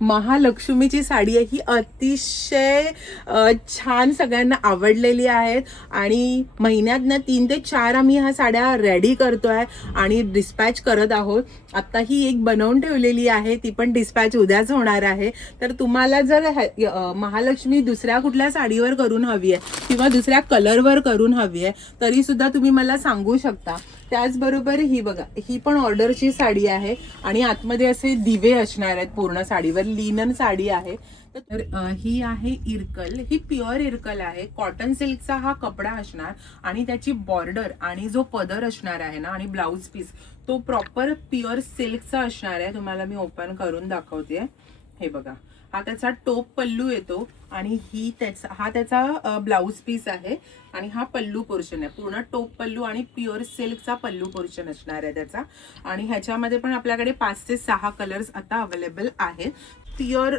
महालक्ष्मीची साडी आहे ही अतिशय छान सगळ्यांना आवडलेली आहेत आणि महिन्यातनं 3 ते 4 आम्ही ह्या साड्या रेडी करतोय आणि डिस्पॅच करत आहोत. आता ही एक बनवून ठेवलेली आहे, ती पण डिस्पॅच उद्याच होणार आहे. तर तुम्हाला जर महालक्ष्मी दुसऱ्या कुठल्या साडीवर करून हवी आहे किंवा दुसऱ्या कलरवर करून हवी आहे तरी सुद्धा तुम्ही मला सांगू शकता. त्याचबरोबर ही बघा, ही पण ऑर्डरची साडी आहे आणि आतमध्ये असे दिवे असणार आहेत पूर्ण साडीवर. लिनन साडी आहे. तर ही आहे इरकल. ही प्युअर इरकल आहे. कॉटन सिल्कचा हा कपडा असणार आणि त्याची बॉर्डर आणि जो पदर असणार आहे ना आणि ब्लाउज पीस तो प्रॉपर प्युअर सिल्कचा असणार आहे. तुम्हाला मी ओपन करून दाखवते. हे बघा, हा त्याचा टोप पल्लू येतो आणि हा त्याचा ब्लाउज पीस आहे आणि हा पल्लू पोर्शन आहे. पूर्ण टोप पल्लू आणि प्युअर सिल्कचा पल्लू पोर्शन असणार आहे त्याचा. आणि ह्याच्यामध्ये पण आपल्याकडे 5 ते 6 कलर्स आता अवेलेबल आहेत. प्युअर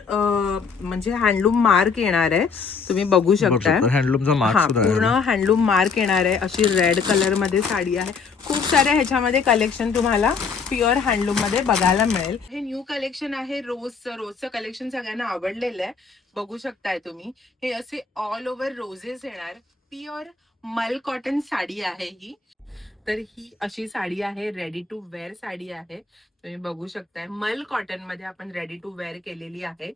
म्हणजे हँडलूम मार्क येणार आहे, तुम्ही बघू शकता. हँडलूमचा मार्क पूर्ण हँडलूम मार्क येणार आहे. अशी रेड कलर मध्ये साडी आहे. खूप साऱ्या ह्याच्यामध्ये कलेक्शन तुम्हाला प्युअर हँडलूम मध्ये बघायला मिळेल. हे न्यू कलेक्शन आहे रोजचं कलेक्शन सगळ्यांना आवडलेलं आहे. बघू शकताय तुम्ही, हे असे ऑल ओव्हर रोजेस येणार. प्युअर मल कॉटन साडी आहे ही. तर ही अशी साडी आहे, रेडी टू वेअर साडी आहे. तुम्ही बघू शकताय मल कॉटन मध्ये आपण रेडी टू वेअर केलेली आहे.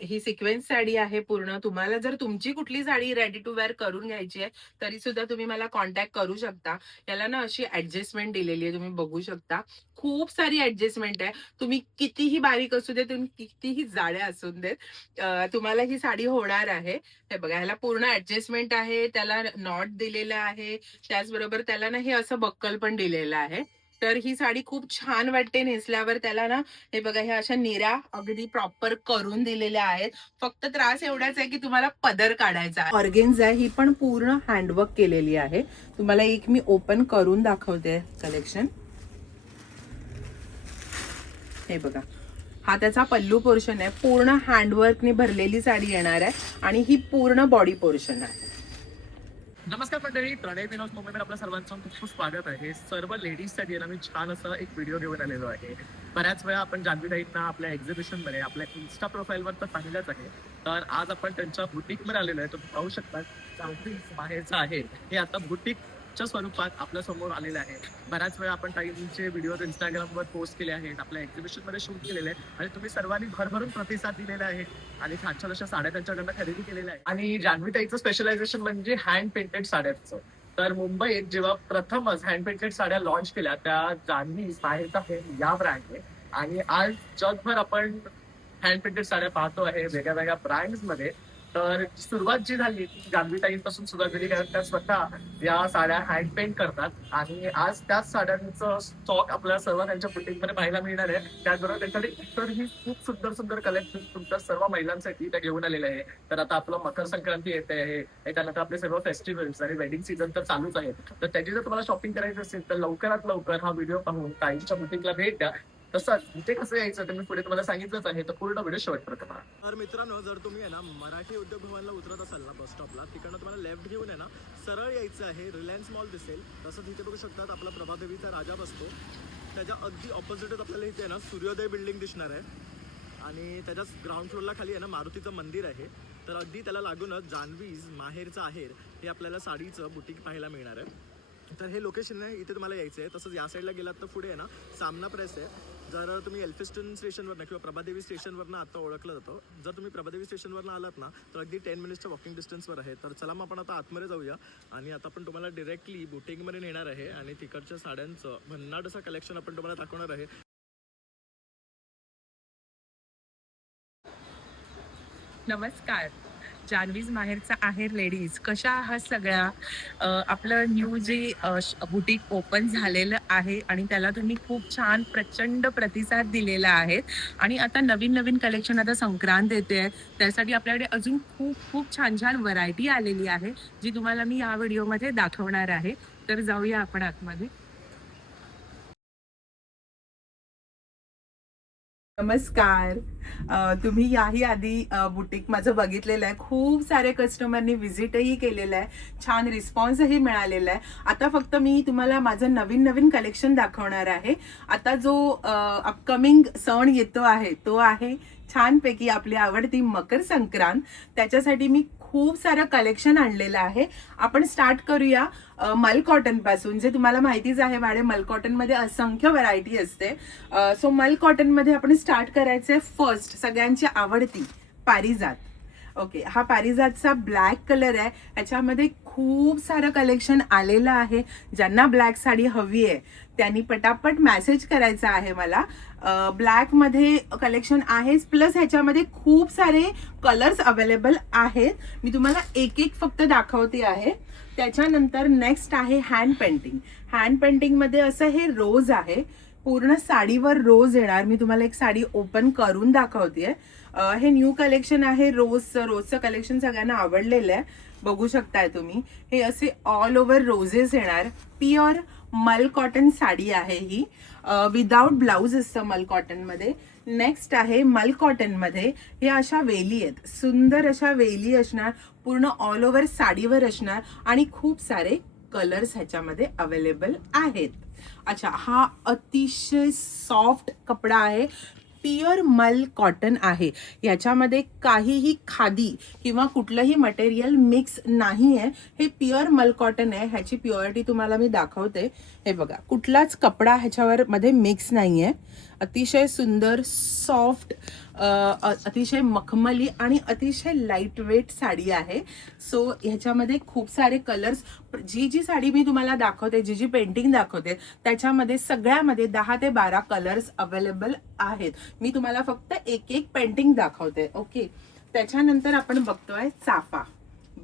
ही सिक्वेन्स साडी आहे पूर्ण. तुम्हाला जर तुमची कुठली साडी रेडी टू वेअर करून घ्यायची आहे तरी सुद्धा तुम्ही मला कॉन्टॅक्ट करू शकता. याला ना अशी ऍडजस्टमेंट दिलेली आहे, तुम्ही बघू शकता. खूप सारी ऍडजस्टमेंट आहे. तुम्ही कितीही बारीक असू दे, तुम्ही कितीही जाड्या असू देत, तुम्हाला ही साडी होणार आहे. हे बघा, ह्याला पूर्ण ऍडजस्टमेंट आहे, त्याला नॉट दिलेला आहे, त्याचबरोबर त्याला ना हे असं बक्कल पण दिलेलं आहे. तर ही साडी खूप छान वाटते नेसल्यावर. त्याला ना हे बघा, ह्या अशा निऱ्या अगदी प्रॉपर करून दिलेल्या आहेत. फक्त त्रास एवढाच आहे की तुम्हाला पदर काढायचा आहे. ऑर्गेन्झा आहे, ही पण पूर्ण हँडवर्क केलेली आहे. तुम्हाला एक मी ओपन करून दाखवते कलेक्शन. हे बघा, हा त्याचा पल्लू पोर्शन आहे. पूर्ण हँडवर्कने भरलेली साडी येणार आहे आणि ही पूर्ण बॉडी पोर्शन आहे. नमस्कार मंडळी, प्रणय विनोद मुंबईमध्ये आपल्या सर्वांचं खूप खूप स्वागत आहे. सर्व लेडीजसाठी ना मी छान असा एक व्हिडिओ घेऊन आलेलो आहे. बऱ्याच वेळा आपण जान्हवी ताईंना आपल्या एक्झिबिशन मध्ये आपल्या इन्स्टा प्रोफाईलवर तर पाहिलंच आहे. तर आज आपण त्यांच्या बुटीक मध्ये आलेलो आहे. तुम्ही पाहू शकता जान्हवी बाहेरचं आहे हे आता बुटीकच्या स्वरूपात आपल्या समोर आलेलं आहे. बऱ्याच वेळा आपण ताईंचे व्हिडिओ इंस्टाग्रामवर पोस्ट केले आहेत, आपल्या एक्झिबिशन मध्ये शूट केलेले आहेत आणि तुम्ही सर्वांनी भरभरून प्रतिसाद दिलेला आहे आणि छान छान अशा साड्या त्यांच्याकडनं खरेदी केलेल्या आहे. आणि जान्हवी ताईचं स्पेशलायझेशन म्हणजे हँड पेंटेड साड्यांचं. तर मुंबईत जेव्हा प्रथमच हँड पेंटेड साड्या लॉन्च केल्या त्या जान्हवी बाहेरचा या ब्रँडने, आणि आज जगभर आपण हँड पेंटेड साड्या पाहतो आहे वेगळ्या वेगळ्या ब्रँड्स मध्ये. तर सुरुवात जी झाली ती जान्हवी ताईंपासून सुरुवात झाली, कारण त्या स्वतः या साड्या हँड पेंट करतात आणि आज त्याच साड्यांचं स्टॉक आपल्याला सर्व त्यांच्या बुटीक मध्ये पाहायला मिळणार आहे. त्याचबरोबर त्यांच्याकडे इतरही खूप सुंदर सुंदर कलेक्शन तुमच्या सर्व महिलांसाठी त्या घेऊन आलेले आहे. तर आता आपलं मकर संक्रांती येते आहे, त्यानंतर आपले सर्व फेस्टिवल्स आणि वेडिंग सीझन तर चालूच आहे. तर त्याची जर तुम्हाला शॉपिंग करायची असेल तर लवकरात लवकर हा व्हिडिओ पाहून ताईंच्या बुटीकला भेट द्या. तसंच इथे कसं यायचं ते मी पुढे तुम्हाला सांगितलंच आहे, तर पूर्ण व्हिडिओ शेवटपर्यंत पहा. तर मित्रांनो, जर तुम्ही आहे ना मराठी उद्योग भवनला उतरत असाल ना बस स्टॉपला, तिकडनं तुम्हाला लेफ्ट घेऊन आहे ना सरळ यायचं आहे. रिलायन्स मॉल दिसेल. तसंच इथे बघू शकतात आपला प्रभादेवीचा राजा बसतो. त्याच्या अगदी ऑपोजिटच आपल्याला इथे आहे ना सूर्योदय बिल्डिंग दिसणार आहे आणि त्याच्याच ग्राउंड फ्लोअरला खाली आहे ना मारुतीचं मंदिर आहे. तर अगदी त्याला लागूनच जान्हवीज माहेरचं आहेर हे आपल्याला साडीचं बुटीक पाहायला मिळणार आहे. तर हे लोकेशन आहे, इथे तुम्हाला यायचं आहे. तसंच या साईडला गेलात तर पुढे आहे ना सामना प्रेस आहे. जर तुम्ही एल्फिस्टन स्टेशनवरनं किंवा प्रभादेवी स्टेशनवरनं आता ओळखलं जातं. जर तुम्ही प्रभादेवी स्टेशनवरनं आलात ना तर अगदी 10 मिनिट्सच्या वॉकिंग डिस्टन्सवर आहे. तर चला मग आपण आता आतमध्ये जाऊया आणि आता आपण तुम्हाला डिरेक्टली बुटीकमध्ये नेणार आहे आणि तिकडच्या साड्यांचं भन्नाट असं कलेक्शन आपण तुम्हाला दाखवणार आहे. नमस्कार, जान्हवीज माहेरचा आहेर लेडीज, कशा आहात सगळ्या? आपलं न्यू जे बुटीक ओपन झालेलं आहे आणि त्याला तुम्ही खूप छान प्रचंड प्रतिसाद दिलेला आहे. आणि आता नवीन नवीन कलेक्शन, आता संक्रांत येते आहे, त्यासाठी आपल्याकडे अजून खूप खूप छान छान व्हरायटी आलेली आहे जी तुम्हाला मी या व्हिडिओमध्ये दाखवणार आहे. तर जाऊया आपण आतमध्ये. नमस्कार. तुम्ही याही आधी बुटीक माझं बघितलेलं आहे. खूप सारे कस्टमरनी व्हिजिटही केलेलं आहे. छान रिस्पॉन्सही मिळालेला आहे. आता फक्त मी तुम्हाला माझं नवीन नवीन कलेक्शन दाखवणार आहे. आता जो अपकमिंग सण येतो आहे तो आहे छानपैकी आपली आवडती मकर संक्रांत. त्याच्यासाठी मी खूप सारं कलेक्शन आणलेलं आहे. आपण स्टार्ट करूया मल कॉटन पासून. जे तुम्हाला माहितीच आहे भाडे, मल कॉटन मध्ये असंख्य व्हरायटी असते. सो मल कॉटन मध्ये आपण स्टार्ट करायचंय फर्स्ट सगळ्यांची आवडती पारिजात. ओके, हा पारिजातचा ब्लॅक कलर आहे. याच्यामध्ये खूप सारं कलेक्शन आलेलं आहे. ज्यांना ब्लॅक साडी हवी आहे त्यांनी पटापट मेसेज करायचा आहे मला. ब्लॅक मध्ये कलेक्शन आहेच, प्लस ह्याच्यामध्ये खूप सारे कलर्स अवेलेबल आहेत. मी तुम्हाला एक एक फक्त दाखवते आहे. त्याच्यानंतर नेक्स्ट आहे हँड पेंटिंग. हँड पेंटिंग मध्ये असं हे रोज आहे, पूर्ण साडीवर रोज येणार. मी तुम्हाला एक साडी ओपन करून दाखवतेय. हे न्यू कलेक्शन आहे रोजचं कलेक्शन सगळ्यांना आवडलेलं आहे. बघू शकताय तुम्ही, हे असे ऑल ओव्हर रोजेस येणार. प्युअर मल कॉटन साडी आहे ही. विदाउट ब्लाउज असतं मल कॉटन मध्ये. नेक्स्ट आहे मल कॉटन मध्ये हे अशा वेली आहेत, सुंदर अशा वेली असणार, पूर्ण ऑल ओव्हर साडीवर असणार आणि खूप सारे कलर्स ह्याच्यामध्ये अवेलेबल आहेत. अच्छा, हा अतिशय सॉफ्ट कपडा आहे. प्युअर मल कॉटन आहे. याच्यामध्ये काहीही खादी किंवा कुठलंही मटेरियल मिक्स नाही आहे. हे प्युअर मल कॉटन आहे. ह्याची प्युअरिटी तुम्हाला मी दाखवते. हे बघा, कुठलाच कपडा ह्याच्यावर मध्ये मिक्स नाही आहे. अतिशय सुंदर सॉफ्ट, अतिशय मखमली आणि अतिशय लाईट वेट साडी आहे. सो ह्याच्यामध्ये खूप सारे कलर्स, जी साडी मी तुम्हाला दाखवते, जी पेंटिंग दाखवते त्याच्यामध्ये सगळ्यामध्ये 10 ते 12 कलर्स अवेलेबल आहेत. मी तुम्हाला फक्त एक एक पेंटिंग दाखवते. ओके, त्याच्यानंतर आपण बघतोय चाफा.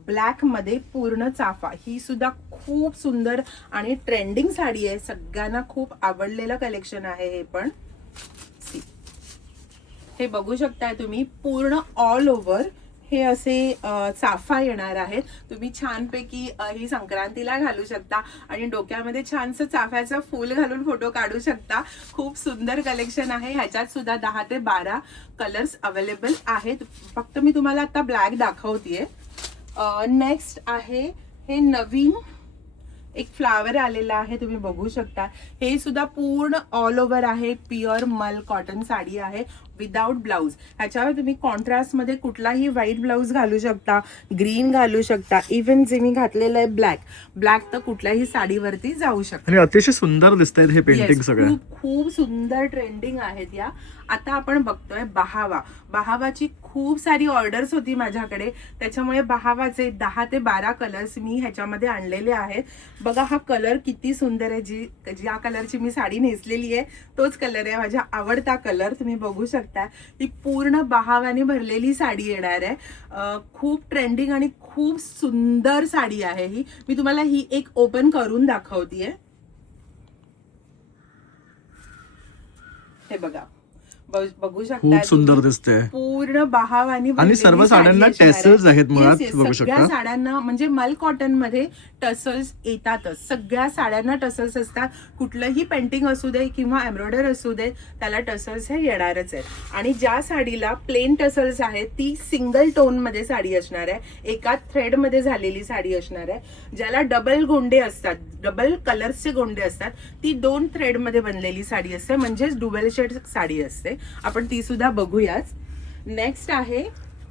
ब्लॅक मध्ये पूर्ण चाफा. ही सुद्धा खूप सुंदर आणि ट्रेंडिंग साडी आहे. सगळ्यांना खूप आवडलेलं कलेक्शन आहे हे पण. हे बघू शकताय तुम्ही, पूर्ण ऑल ओव्हर हे असे चाफा येणार आहेत. तुम्ही छानपैकी ही संक्रांतीला घालू शकता आणि डोक्यामध्ये छानसं चाफ्याचं फूल घालून फोटो काढू शकता. खूप सुंदर कलेक्शन आहे. ह्याच्यात सुद्धा 10 ते 12 कलर्स अवेलेबल आहेत. फक्त मी तुम्हाला आता ब्लॅक दाखवतेय. नेक्स्ट आहे हे नवीन एक फ्लावर आलेला आहे, तुम्ही बघू शकता. हे सुद्धा पूर्ण ऑल ओव्हर आहे. प्युअर मल कॉटन साडी आहे विदाउट ब्लाउज. ह्याच्यावर तुम्ही कॉन्ट्रास्ट मध्ये कुठलाही व्हाईट ब्लाउज घालू शकता, ग्रीन घालू शकता. इव्हन जे मी घातलेलं आहे ब्लॅक तर कुठल्याही साडीवरती जाऊ शकता. आणि अतिशय सुंदर दिसत आहेत हे पेंटिंग सगळं. खूप सुंदर ट्रेंडिंग आहेत या. आता आपण बघतोय बहावाची खूप सारी ऑर्डर्स होती माझ्याकडे, त्याच्यामुळे बहावाचे 10 ते 12 कलर्स मी ह्याच्यामध्ये आणलेले आहेत. बघा हा कलर किती सुंदर आहे. ज्या कलरची मी साडी नेसलेली आहे तोच कलर आहे, माझा आवडता कलर. तुम्ही बघू शकता, ही पूर्ण बहावाने भरलेली साडी येणार आहे. खूप ट्रेंडिंग आणि खूप सुंदर साडी आहे ही. मी तुम्हाला ही एक ओपन करून दाखवतेय. हे बघा, बघू शकता, खूप सुंदर दिसते. पूर्ण बहावानी आणि सर्व साड्यांना टॅसल्स आहेत मुळात. बघू सगळ्या शकता साड्यांना म्हणजे मल कॉटन मध्ये टसल्स येतातच. सगळ्या साड्यांना टसल्स असतात. कुठलंही पेंटिंग असू दे किंवा एम्ब्रॉयडर असू दे त्याला टसल्स हे येणारच आहेत. आणि ज्या साडीला प्लेन टसल्स आहेत ती सिंगल टोन मध्ये साडी असणार आहे, एका थ्रेड मध्ये झालेली साडी असणार आहे. ज्याला डबल गोंडे असतात, डबल कलर्सचे गोंडे असतात, ती 2 थ्रेड मध्ये बनलेली साडी असते, म्हणजेच डुबल शेड साडी असते. आपण ती सुद्धा बघूयाच. नेक्स्ट आहे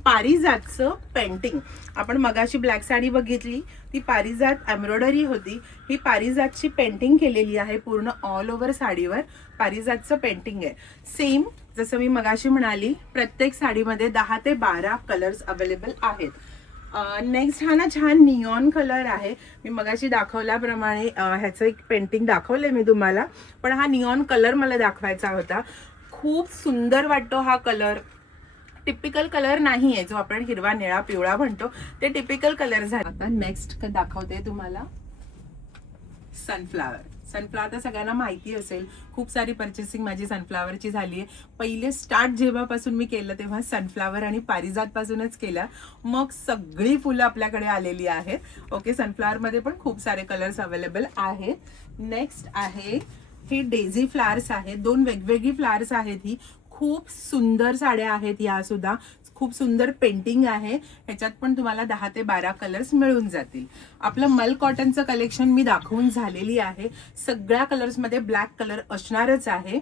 पारिजातचं पेंटिंग. आपण मगाशी ब्लॅक साडी बघितली, ती पारिजात एम्ब्रॉयडरी होती. ही पारिजातची पेंटिंग केलेली आहे. पूर्ण ऑल ओव्हर साडीवर पारिजातचं पेंटिंग आहे. सेम जसं मी मगाशी म्हणाली, प्रत्येक साडीमध्ये 10 ते 12 कलर्स अवेलेबल आहेत. नेक्स्ट हा ना छान निऑन कलर आहे. मी मगाशी दाखवल्याप्रमाणे ह्याचं एक पेंटिंग दाखवलंय मी तुम्हाला, पण हा निऑन कलर मला दाखवायचा होता. खूप सुंदर वाटतो हा कलर. टिपिकल कलर नाहीये जो आपण हिरवा निळा पिवळा म्हणतो, ते टिपिकल कलर झाले. आता नेक्स्ट दाखवते तुम्हाला सनफ्लावर. तर सगळ्यांना माहिती असेल, खूप सारी पर्चेसिंग माझी सनफ्लावरची झाली आहे. पहिले स्टार्ट जेव्हापासून मी केलं तेव्हा सनफ्लावर आणि पारिजात पासूनच केलं, मग सगळी फुलं आपल्याकडे आलेली आहेत. ओके, सनफ्लावर मध्ये पण खूप सारे कलर्स अवेलेबल आहेत. नेक्स्ट आहे हे डेझी फ्लावर्स आहेत. 2 वेगवेगळी फ्लावर्स आहेत. ही खूप सुंदर साड्या आहेत या सुद्धा. खूप सुंदर पेंटिंग आहे. ह्याच्यात पण तुम्हाला 10 ते 12 कलर्स मिळून जातील. आपलं मल कॉटनचं कलेक्शन मी दाखवून झालेली आहे. सगळ्या कलर्स मध्ये ब्लॅक कलर असणारच आहे.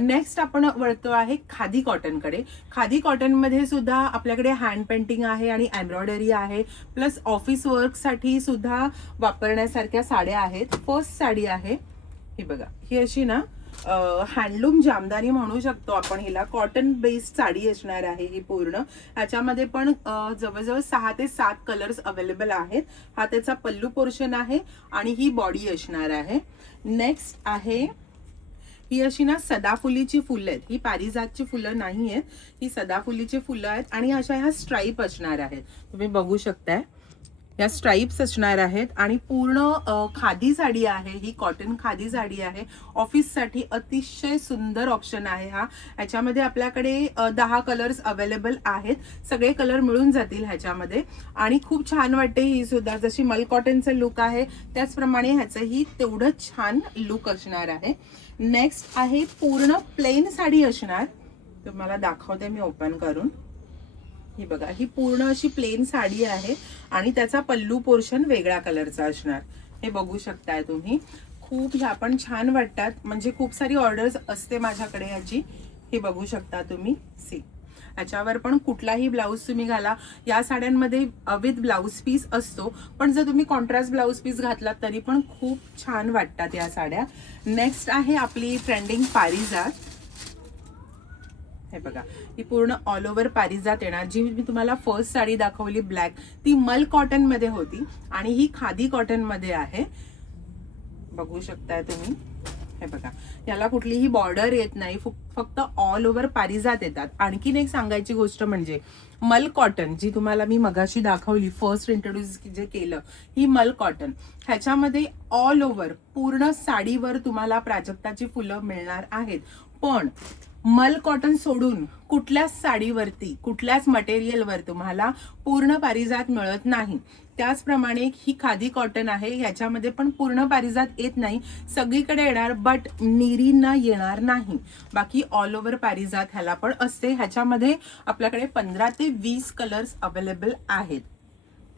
नेक्स्ट आपण वळतो आहे खादी कॉटनकडे. खादी कॉटन मध्ये सुद्धा आपल्याकडे हँड पेंटिंग आहे आणि एम्ब्रॉयडरी आहे, प्लस ऑफिस वर्क साठी सुद्धा वापरण्यासारख्या साड्या आहेत. फर्स्ट साडी आहे ही बघा. ही अशी ना हँडलूम जामदानी म्हणू शकतो आपण हिला. कॉटन बेस्ड साडी असणार आहे ही पूर्ण. ह्याच्यामध्ये पण जवळजवळ 6 ते 7 कलर्स अवेलेबल आहेत. हा त्याचा पल्लू पोर्शन आहे आणि ही बॉडी असणार आहे. नेक्स्ट आहे ही अशी ना सदाफुलीची फुलं आहेत. ही पारिजातची फुलं नाही आहेत, ही सदाफुलीची फुलं आहेत आणि अशा ह्या स्ट्राईप असणार आहेत. तुम्ही बघू शकताय या स्ट्राईप्स असणार आहेत आणि पूर्ण खादी साडी आहे ही. कॉटन खादी साडी आहे. ऑफिससाठी अतिशय सुंदर ऑप्शन आहे हा. ह्याच्यामध्ये आपल्याकडे 10 कलर्स अवेलेबल आहेत. सगळे कलर मिळून जातील ह्याच्यामध्ये आणि खूप छान वाटते ही सुद्धा. जशी मल कॉटनचं लुक आहे त्याचप्रमाणे ह्याचंही तेवढंच छान लुक असणार आहे. नेक्स्ट आहे पूर्ण प्लेन साडी असणार. तुम्हाला दाखवते मी ओपन करून. ही बघा, ही पूर्ण अशी प्लेन साडी आहे आणि त्याचा पल्लू पोर्शन वेगळ्या कलरचा असणार. हे बघू शकताय तुम्ही. खूप ह्या पण छान वाटतात. म्हणजे खूप सारी ऑर्डर्स असते माझ्याकडे याची. हे बघू शकता तुम्ही. सी याच्यावर पण कुठलाही ब्लाऊज तुम्ही घाला. या साड्यांमध्ये विथ ब्लाऊज पीस असतो, पण जर तुम्ही कॉन्ट्रास्ट ब्लाऊज पीस घातलात तरी पण खूप छान वाटतात या साड्या. नेक्स्ट आहे आपली ट्रेंडिंग पारिजात. हे बघा, ही पूर्ण ऑल ओव्हर पारिजात येणार. जी मी तुम्हाला फर्स्ट साडी दाखवली ब्लॅक, ती मल कॉटन मध्ये होती आणि ही खादी कॉटन मध्ये आहे. बघू शकताय तुम्ही. हे बघा, याला कुठलीही बॉर्डर येत नाही, फक्त ऑल ओव्हर पारिजात येतात. आणखीन एक सांगायची गोष्ट म्हणजे मल कॉटन जी तुम्हाला मी मगाशी दाखवली, फर्स्ट इंट्रोड्यूस जे केलं, ही मल कॉटन. ह्याच्यामध्ये ऑल ओव्हर पूर्ण साडीवर तुम्हाला प्राजक्ताची फुलं मिळणार आहेत. पण मल कॉटन सोडून कुठल्याच साडीवरती, कुठल्याच मटेरियलवर तुम्हाला पूर्ण पारिजात मिळत नाही. त्याचप्रमाणे ही खादी कॉटन आहे. ह्याच्यामध्ये पण पूर्ण पारिजात येत नाही. सगळीकडे येणार बट निरींना येणार नाही. बाकी ऑल ओव्हर पारिजात ह्याला पण असते. ह्याच्यामध्ये आपल्याकडे 15 ते 20 कलर्स अवेलेबल आहेत.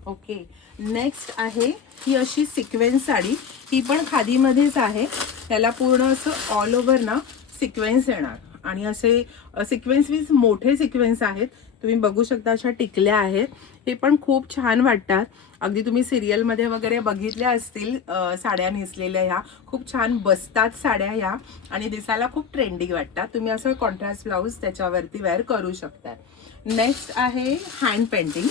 ओके. नेक्स्ट आहे ही अशी सिक्वेन्स साडी. ही पण खादीमध्येच आहे. त्याला पूर्ण असं ऑल ओव्हर ना सिक्वेन्स येणार आणि असे सिक्वेन्स मीन्स मोठे सिक्वेन्स आहेत. तुम्ही बघू शकता अशा टिकल्या आहेत. हे पण खूप छान वाटतात. अगदी तुम्ही सिरियलमध्ये वगैरे बघितल्या असतील साड्या नेसलेल्या. ह्या खूप छान बसतात साड्या ह्या आणि दिसायला खूप ट्रेंडी वाटतात. तुम्ही असं कॉन्ट्रास्ट ब्लाऊज त्याच्यावरती वेअर करू शकता. नेक्स्ट आहे हँड पेंटिंग.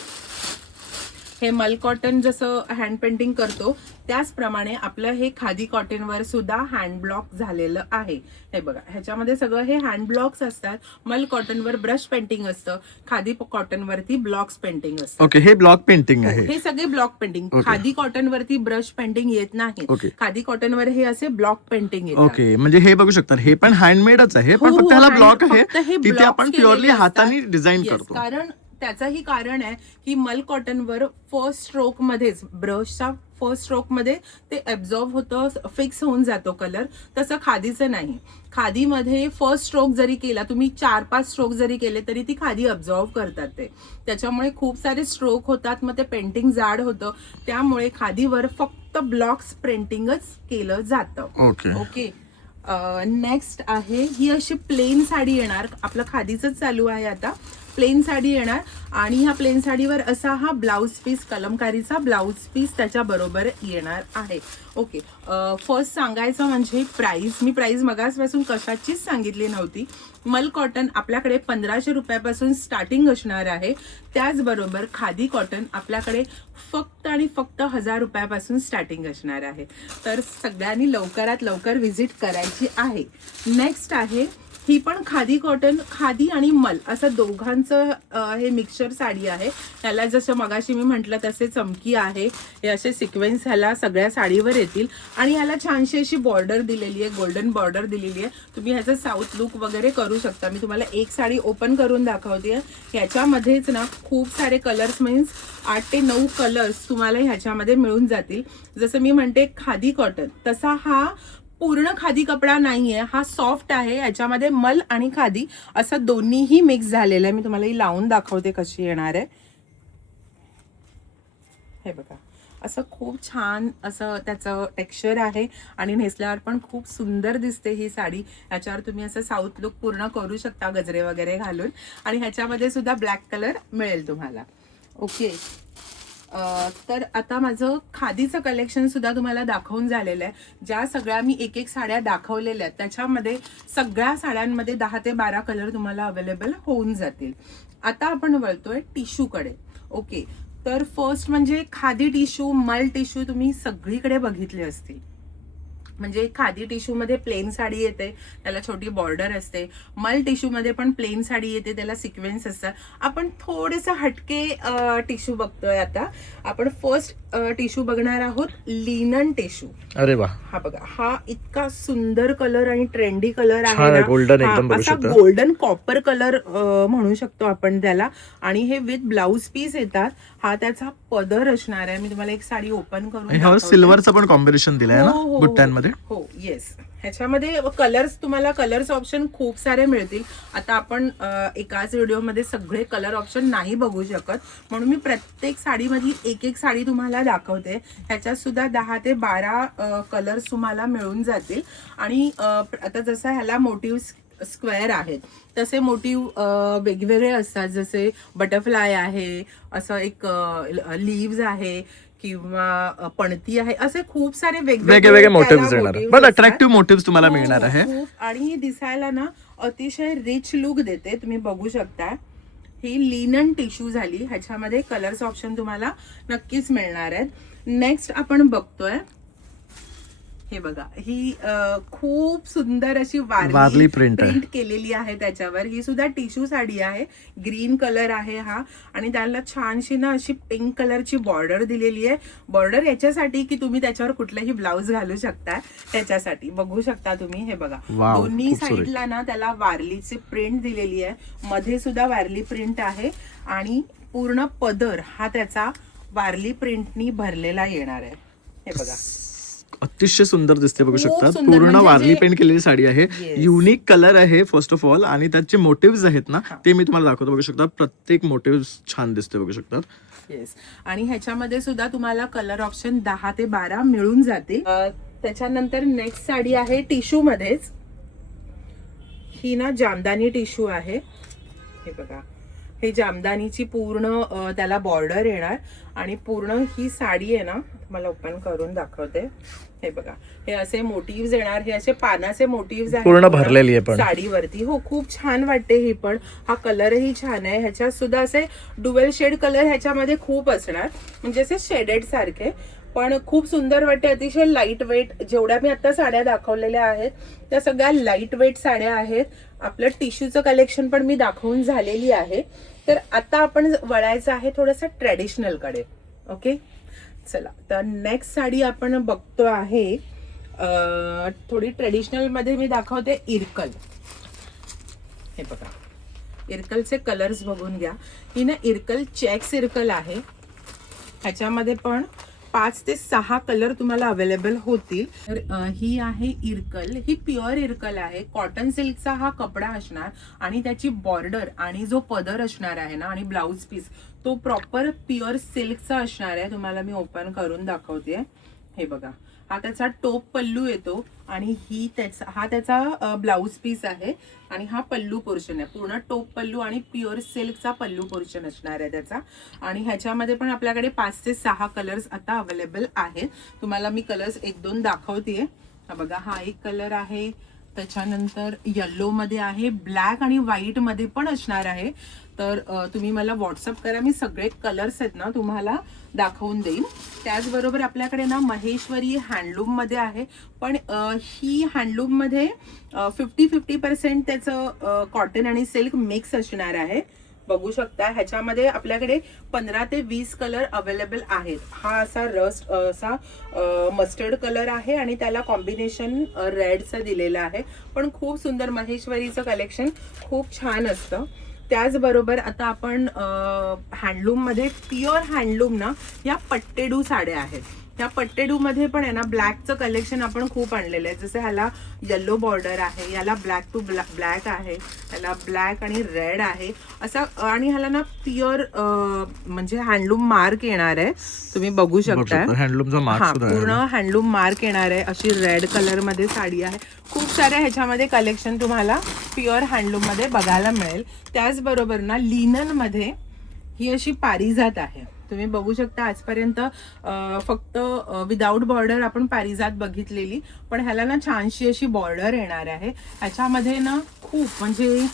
हे मल कॉटन जसं हँड पेंटिंग करतो त्याचप्रमाणे आपलं हे खादी कॉटनवर सुद्धा हँड ब्लॉक झालेलं आहे. हे बघा, ह्याच्यामध्ये सगळं हे हँड ब्लॉक्स असतात. मल कॉटनवर ब्रश पेंटिंग असतं, खादी कॉटनवरती ब्लॉक्स पेंटिंग असतं. ओके, हे ब्लॉक पेंटिंग आहे. हे सगळे ब्लॉक पेंटिंग. खादी कॉटनवरती ब्रश पेंटिंग येत नाही. खादी कॉटनवर हे असे ब्लॉक पेंटिंग येतात. ओके, म्हणजे हे बघू शकता, हे पण हँडमेडच आहे, पण फक्त ह्याला ब्लॉक आहे. तिथे आपण प्युअरली हाताने डिझाईन करतो. कारण त्याचंही कारण आहे की मल कॉटनवर फर्स्ट स्ट्रोक मध्येच, ब्रशच्या फर्स्ट स्ट्रोक मध्ये ते ऍब्झॉर्ब होतं, फिक्स होऊन जातो कलर. तसं खादीचं नाही. खादीमध्ये फर्स्ट स्ट्रोक जरी केला तुम्ही, 4-5 स्ट्रोक जरी केले तरी ती खादी अब्झॉर्ब करतात ते. त्याच्यामुळे खूप सारे स्ट्रोक होतात, मग ते पेंटिंग जाड होतं. त्यामुळे खादीवर फक्त ब्लॉक्स पेंटिंगच केलं जातं. ओके. नेक्स्ट आहे ही अशी प्लेन साडी येणार. आपलं खादीचंच चालू आहे आता. प्लेन साडी येणार आणि ह्या प्लेन साडीवर असा हा ब्लाऊज पीस, कलमकारीचा ब्लाऊज पीस त्याच्या बरोबर येणार आहे. ओके. फर्स्ट सांगायचं म्हणजे प्राइस. मी प्राइस मगासपासून कशाचीच सांगितली नव्हती. मल कॉटन आपल्याकडे 1500 रुपयापासून स्टार्टिंग असणार आहे. त्याचबरोबर खादी कॉटन आपल्याकडे फक्त आणि फक्त 1000 रुपयापासून स्टार्टिंग असणार आहे. तर सगळ्यांनी लवकरात लवकर व्हिजिट करायची आहे. नेक्स्ट आहे ही पण खादी कॉटन. खादी आणि मल असं दोघांचं हे मिक्सचर साडी आहे. ह्याला जसं मगाशी मी म्हटलं तसे चमकी आहे. हे असे सिक्वेन्स ह्याला सगळ्या साडीवर येतील आणि ह्याला छानशी अशी बॉर्डर दिलेली आहे, गोल्डन बॉर्डर दिलेली आहे. तुम्ही ह्याचं साऊथ लुक वगैरे करू शकता. मी तुम्हाला एक साडी ओपन करून दाखवते. ह्याच्यामध्येच ना खूप सारे कलर्स, मीन्स 8 ते 9 कलर्स तुम्हाला ह्याच्यामध्ये मिळून जातील. जसं मी म्हणते खादी कॉटन, तसा हा पूर्ण खादी कपडा नाहीये, हा सॉफ्ट आहे. याच्यामध्ये मल आणि खादी असं दोन्हीही मिक्स झालेलं आहे. मी तुम्हाला ही लावून दाखवते कशी येणार आहे. हे बघा, असं खूप छान असं त्याचं टेक्स्चर आहे आणि नेसल्यावर पण खूप सुंदर दिसते ही साडी. ह्याच्यावर तुम्ही असं साऊथ लुक पूर्ण करू शकता गजरे वगैरे घालून. आणि ह्याच्यामध्ये सुद्धा ब्लॅक कलर मिळेल तुम्हाला. ओके, तर आता माझं खादीचं कलेक्शन सुद्धा तुम्हाला दाखवून झालेलं आहे. ज्या सगळ्या मी एक एक साड्या दाखवलेल्या आहेत त्याच्यामध्ये सगळ्या साड्यांमध्ये 10 ते 12 कलर तुम्हाला अवेलेबल होऊन जातील. आता आपण वळतोय टिश्यूकडे. ओके, तर फर्स्ट म्हणजे खादी टिश्यू, मल टिश्यू तुम्ही सगळीकडे बघितले असतील. म्हणजे खादी टिश्यू मध्ये प्लेन साडी येते, त्याला छोटी बॉर्डर असते. मल टिश्यू मध्ये पण प्लेन साडी येते, त्याला सिक्वेन्स असतात. आपण थोडेसे हटके टिश्यू बघतोय. आता आपण फर्स्ट टिश्यू बघणार आहोत लिनन टिश्यू. अरे वा, हा बघा, हा इतका सुंदर कलर आणि ट्रेंडी कलर छान आहे आहे, ना. golden हा, एकदम बघू असा शकता. गोल्डन कॉपर कलर म्हणू शकतो आपण त्याला. आणि हे विथ ब्लाउज पीस येतात. हा त्याचा पदर असणार आहे. मी तुम्हाला एक साडी ओपन करून ह्यावर दाखवते. सिल्वरचं पण कॉम्बिनेशन दिलंय ना हो, हो, बुट्ट्यांमध्ये. हो, येस. ह्याच्यामध्ये तुम्हाला कलर्स ऑप्शन खूप सारे मिळतील. आता आपण एकाच व्हिडिओमध्ये सगळे कलर ऑप्शन नाही बघू शकत, म्हणून मी प्रत्येक साडीमध्ये एक एक साडी तुम्हाला दाखवते. ह्याच्यात सुद्धा 10 ते 12 कलर्स तुम्हाला मिळून जातील. आणि आता जसं ह्याला मोटिव्ह स्क्वेअर आहेत तसे मोटिव्ह वेगवेगळे असतात. जसे बटरफ्लाय आहे, असं एक लीव्स आहे किंवा पणती आहे, असे खूप सारे वेगवेगळे मोटिव्स येणार, बट अट्रॅक्टिव्ह मोटिव्स तुम्हाला मिळणार आहे. आणि ही दिसायला ना अतिशय रिच लुक देते. तुम्ही बघू शकता, ही लिनन टिश्यू झाली. ह्याच्यामध्ये कलर्स ऑप्शन तुम्हाला नक्कीच मिळणार आहेत. नेक्स्ट आपण बघतोय, हे बघा, ही खूप सुंदर अशी वारली प्रिंट केलेली आहे त्याच्यावर. ही सुद्धा टिश्यू साडी आहे, ग्रीन कलर आहे हा. आणि त्याला छानशी ना अशी पिंक कलरची बॉर्डर दिलेली आहे. बॉर्डर याच्यासाठी की तुम्ही त्याच्यावर कुठलाही ब्लाउज घालू शकता, त्याच्यासाठी बघू शकता तुम्ही. हे बघा, दोन्ही साईडला ना त्याला वारलीची प्रिंट दिलेली आहे. मध्ये सुद्धा वारली प्रिंट आहे आणि पूर्ण पदर हा त्याचा वारली प्रिंटनी भरलेला येणार आहे. हे बघा, अतिशय सुंदर दिसते, बघू शकता. सुंदर, पूर्ण म्हणजे वारली पेंट केलेली साडी आहे. युनिक कलर आहे फर्स्ट ऑफ ऑल, आणि त्याचे मोटिव्स आहेत ना ते मी तुम्हाला दाखवतो. बघू शकता, प्रत्येक मोटिव्ह छान दिसते, बघू शकता. येस. आणि ह्याच्यामध्ये सुद्धा तुम्हाला कलर ऑप्शन 10 ते 12 मिळून जातील. त्याच्यानंतर नेक्स्ट साडी आहे टिश्यू मध्येच. ही ना जामदानी टिश्यू आहे. हे बघा, हे जामदानीची पूर्ण त्याला बॉर्डर येणार आणि पूर्ण ही साडी आहे ना, मला ओपन करून दाखवते. हे बघा, हे असे मोटिव्स येणार. हे असे पानाचे मोटिव्स आहेत पूर्ण भरलेली आहे पण साडीवरती. हो, खूप छान वाटते ही पण. हा कलरही छान आहे. ह्याच्यात सुद्धा असे डुवेल शेड कलर ह्याच्यामध्ये खूप असणार, म्हणजे असे शेडेड सारखे, पण खूप सुंदर वाटते. अतिशय लाईट वेट. जेवढ्या मी आता साड्या दाखवलेल्या आहेत त्या सगळ्या लाईट वेट साड्या आहेत. आपलं टिश्यूचं कलेक्शन पण मी दाखवून झालेली आहे. तर आता आपण वळायचं आहे थोडंसं ट्रेडिशनल कडे. ओके, चला. तर नेक्स्ट साडी आपण बघतो आहे थोडी ट्रेडिशनल मध्ये. मी दाखवते इरकल. हे बघा, इरकलचे कलर्स बघून घ्या. ही ना इरकल चेक्स इरकल आहे. ह्याच्यामध्ये पण 5 ते 6 कलर तुम्हाला अवेलेबल होतील. तर ही आहे इरकल. ही प्युअर इरकल आहे. कॉटन सिल्कचा हा कपडा असणार आणि त्याची बॉर्डर आणि जो पदर असणार आहे ना आणि ब्लाउज पीस तो प्रॉपर प्युअर सिल्कचा असणार आहे. तुम्हाला मी ओपन करून दाखवते. हे बघा, हा त्याचा टोप पल्लू येतो आणि हा त्याचा ब्लाउज पीस आहे आणि हा पल्लू पोर्शन आहे. पूर्ण टोप पल्लू आणि प्युअर सिल्कचा पल्लू पोर्शन असणार आहे त्याचा. आणि ह्याच्यामध्ये पण आपल्याकडे 5 ते 6 कलर्स आता अवेलेबल आहेत. तुम्हाला मी कलर्स 1-2 दाखवतेय. हा बघा, हा एक कलर आहे. त्याच्यानंतर येलो मध्ये आहे, ब्लॅक आणि व्हाईट मध्ये पण असणार आहे. तर तुम्ही मला व्हॉट्सअप करा, मी सगळे कलर्स आहेत ना तुम्हाला दाखवून देईन. त्याचबरोबर आपल्याकडे ना महेश्वरी हँडलूम मध्ये आहे, पण ही हँडलूम मध्ये 50-50% त्याचं कॉटन आणि सिल्क मिक्स असणार आहे. बघू शकता, ह्याच्यामध्ये आपल्याकडे 15 ते 20 कलर अवेलेबल आहेत. हा असा रस्ट असा मस्टर्ड कलर आहे आणि त्याला कॉम्बिनेशन रेडचं दिलेलं आहे. पण खूप सुंदर महेश्वरीचं कलेक्शन खूप छान असतं. त्याचबरोबर आता आपण हँडलूम मध्ये प्युअर हँडलूम ना या पट्टेडू साड्या आहेत. या पट्टेडू मध्ये पण आहे ना ब्लॅकचं कलेक्शन आपण खूप आणलेलं आहे. जसं ह्याला येलो बॉर्डर आहे, याला ब्लॅक टू ब्लॅक आहे, ह्याला ब्लॅक आणि रेड आहे असं, आणि ह्याला ना प्युअर म्हणजे हँडलूम मार्क येणार आहे. तुम्ही बघू शकता हँडलूमचा मार्क पूर्ण हँडलूम मार्क येणार आहे. अशी रेड कलर मध्ये साडी आहे. खूप साऱ्या ह्याच्यामध्ये कलेक्शन तुम्हाला प्युअर हँडलूम मध्ये बघायला मिळेल. त्याचबरोबर ना लिनन मध्ये ही अशी पारिजात आहे. तुम्ही बघू शकता आजपर्यंत फक्त विदाऊट बॉर्डर आपण पारिजात बघितलेली, पण ह्याला ना छानशी अशी बॉर्डर येणार आहे. ह्याच्यामध्ये ना खूप म्हणजे